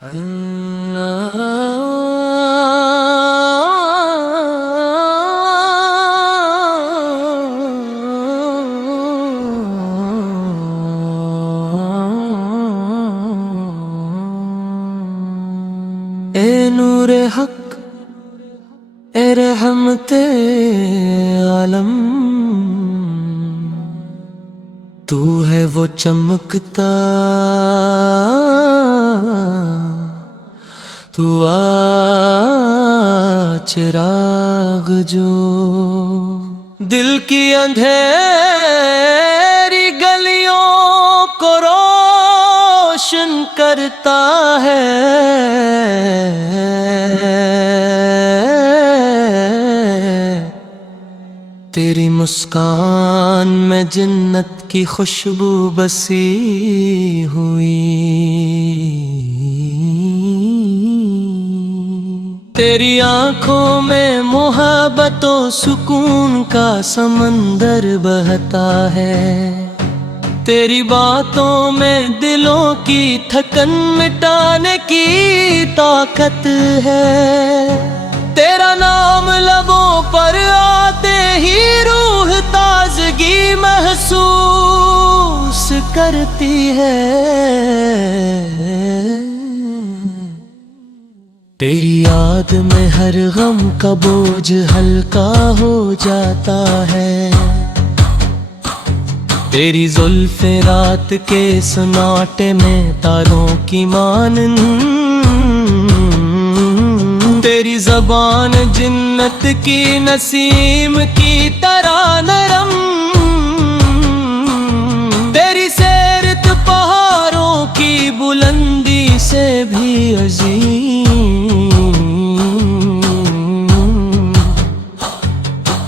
ए नूरे हक ए रहमते आलम, तू है वो चमकता, तू चिराग जो दिल की अंधेरी गलियों को रोशन करता है। तेरी मुस्कान में जन्नत की खुशबू बसी हुई, तेरी आंखों में मोहब्बत और सुकून का समंदर बहता है। तेरी बातों में दिलों की थकन मिटाने की ताकत है। तेरा नाम लबों पर आते ही रूह ताजगी महसूस करती है। तेरी याद में हर गम का बोझ हल्का हो जाता है। तेरी जुल्फ़े रात के सन्नाटे में तारों की मानन, तेरी ज़बान जन्नत की नसीम की तरह नरम, तेरी सैरत पहाड़ों की बुलंदी से भी अजीम,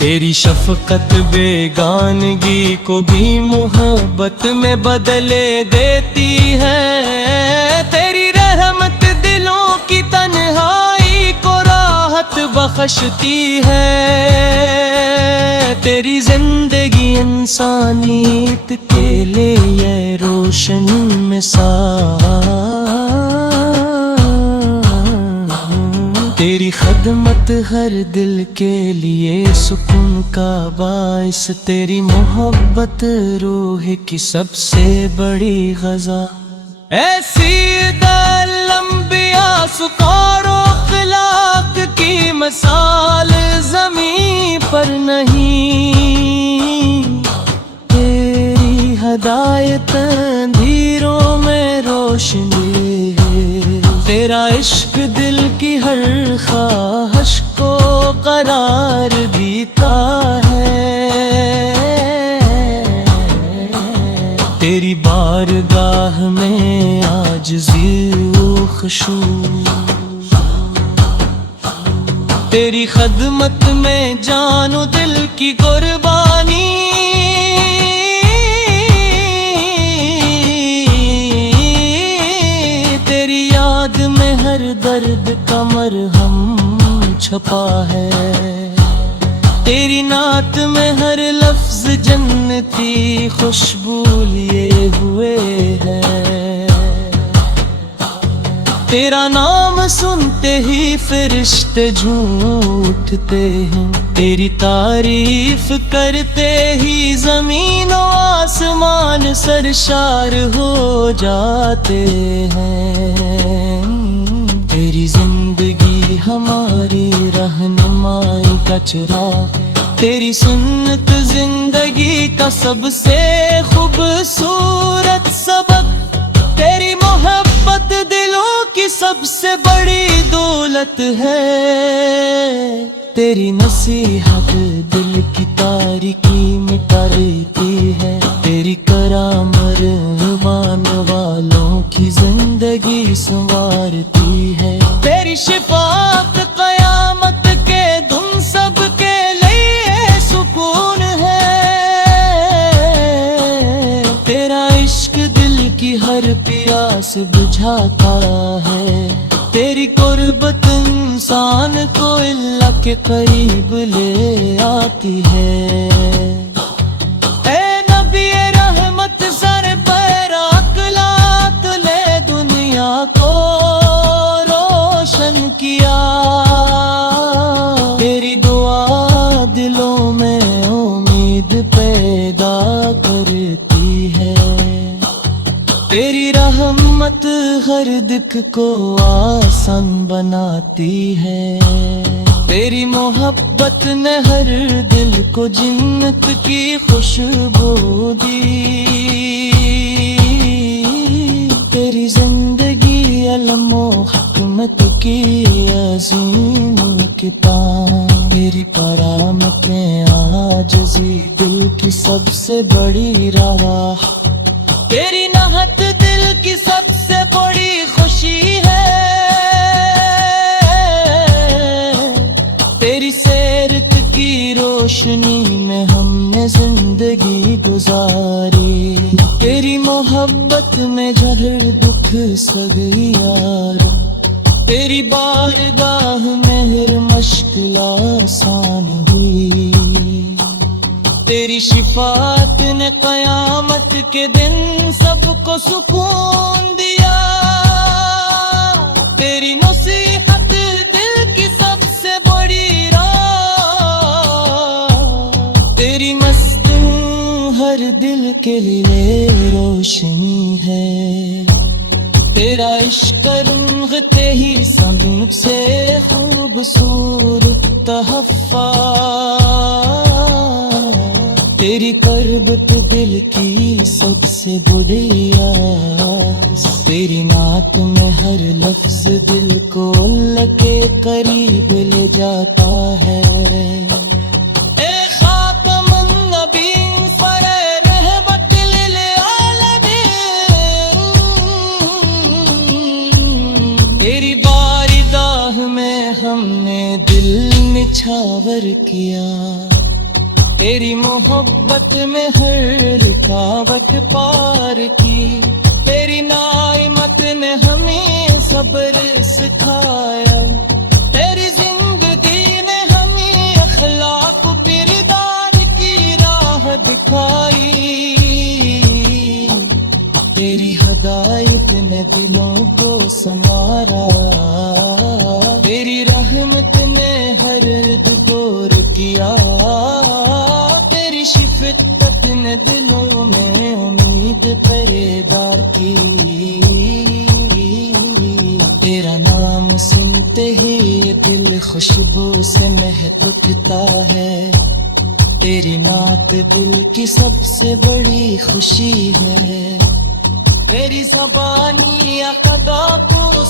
तेरी शफ़क़त बेगानगी को भी मोहब्बत में बदले देती है। तेरी रहमत दिलों की तन्हाई को राहत बख्शती है। तेरी जिंदगी इंसानियत के लिए ये रोशन मिसाल, तेरी खदमत हर दिल के लिए सुकून का बाइस। तेरी मोहब्बत रूह की सबसे बड़ी ग़ज़ा। ऐसी दल-अंबिया सुकारो अखलाक की मिसाल ज़मीं पर नहीं। तेरी हदायत अंधेरों में रोशनी है। तेरा इश्क दिल की हर ख्वाहिश को करार देता है। तेरी बारगाह में आजिज़ी व खुशू, तेरी खदमत में जानो दिल की कुर्बानी। तेरी याद में हर दर्द का मरहम छपा है। तेरी नात में हर लफ्ज जन्नती खुशबू लिए हुए है। तेरा नाम सुनते ही फरिश्ते झूम उठते हैं। तेरी तारीफ करते ही ज़मीन और आसमान सरशार हो जाते हैं। तेरी जिंदगी हमारी रहनुमाई का चिराग, तेरी सुन्नत जिंदगी का सबसे खूबसूरत सबक। तेरी मोहब्बत दिलों की सबसे बड़ी दौलत है। तेरी नसीहत दिल की तारीकी मिटा देती है। तेरी करामत मानने वालों की जिंदगी संवारती है। तेरी शिफात क़यामत के दिन सब के लिए सुकून है। तेरा इश्क दिल की हर प्यास बुझाता है। तेरी कुर्बत इंसान को अल्लाह के करीब ले आती है। ए नबी रहमत सर पर अकलात ले दुनिया को। किया, तेरी दुआ दिलों में उम्मीद पैदा करती है। तेरी रहमत हर दुख को आसान बनाती है। तेरी मोहब्बत ने हर दिल को जन्नत की खुशबू दी। तेरी जिंदगी अलमो हिकमत की अजीम किताब। तेरी करामतें आजिज़ी दिल की सबसे बड़ी राह। तेरी नाहत दिल की सबसे बड़ी खुशी है। तेरी सैरत की रोशनी में हमने जिंदगी गुजारी। तेरी मोहब्बत में जहर दुख सगई यार। तेरी बारगाह में हर मुश्किल आसान हुई। तेरी शिफात ने कयामत के दिन सबको सुकून दिया। तेरी नसीहत दिल की सबसे बड़ी राह। तेरी मस्ती हर दिल के लिए रोशनी है। तेरा इश्क रंगते ही सबसे खूबसूरत तहफ़ा। तेरी करब तो दिल की सबसे बड़ी आस। तेरी नात में हर लफ्ज दिल को अल्लाह के करीब ले जाता है। ए खातमुन नबीन फरे रहमत लिल आलमीन। तेरी बारगाह में हमने दिल निछावर किया। तेरी मोहब्बत में हर रुकावट पार की। तेरी नाइमत ने हमें सब्र सिखाया। तेरी जिंदगी ने हमें अखलाक किरदार की राह दिखाई। तेरी हदायत ने दिलों को संवारा। तेरी रहमत ने हर दूर किया। शिफ़त ने दिलों में उम्मीद पैदा की। तेरा नाम सुनते ही दिल खुशबू से महक उठता है। तेरी नात दिल की सबसे बड़ी खुशी है। तेरी ज़बानी अक़दा को